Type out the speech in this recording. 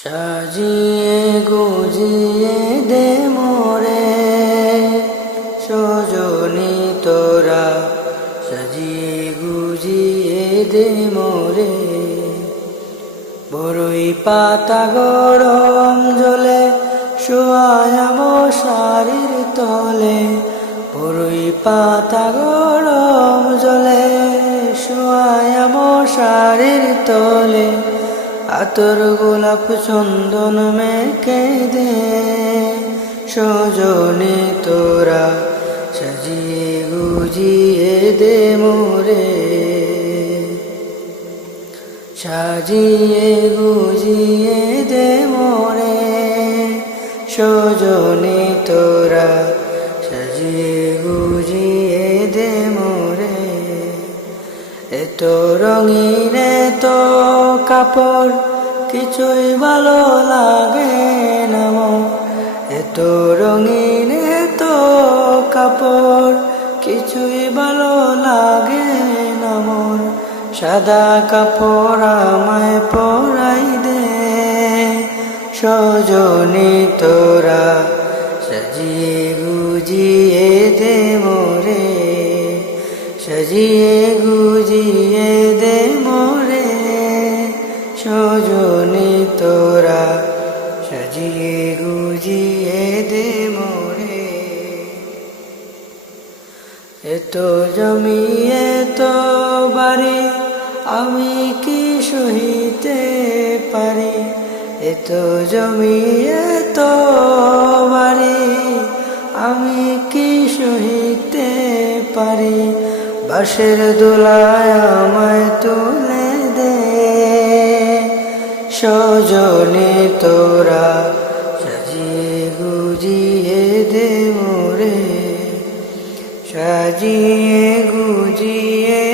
সাজিয়ে গুজিয়ে দে মোরে সজনী তোরা, সাজিয়ে গুজিয়ে দে মোরে। বড়ই পাতা গরম জলে শোয়ায়া মশারির তলে, বড়ই পাতা গরম জলে শোয়ায়া মশারির তলে। আতর গোলাপ চন্দন মেখে দে সজনী তোরা, সাজিয়ে গুজিয়ে দে মোরে। সাজিয়ে গুজিয়ে দে মোরে সজনী তোরা, সাজিয়ে গুজিয়ে দে মোরে। এত রঙিন এত কাপড় কিছুই ভালো লাগে না মোর, এত রঙিন এত কাপড় কিছুই ভালো লাগে না মোর। সাদা কাপড় আমায় পরাই দে সজনী তোরা, সাজিয়ে গুজিয়ে দে মোরে। সাজিয়ে গুজিয়ে দে মোরে সজনী তোরা, সাজিয়ে গুজিয়ে দে মোরে। এত জমি এত বাড়ি আমি কি সহিতে পারি, এত জমি এত বাড়ি আমি কি সহিতে পারি। বাঁশের দোলায় আমায় তুলে দে সজনী তোরা, সাজিয়ে গুজিয়ে দে মোরে। সাজিয়ে গুজিয়ে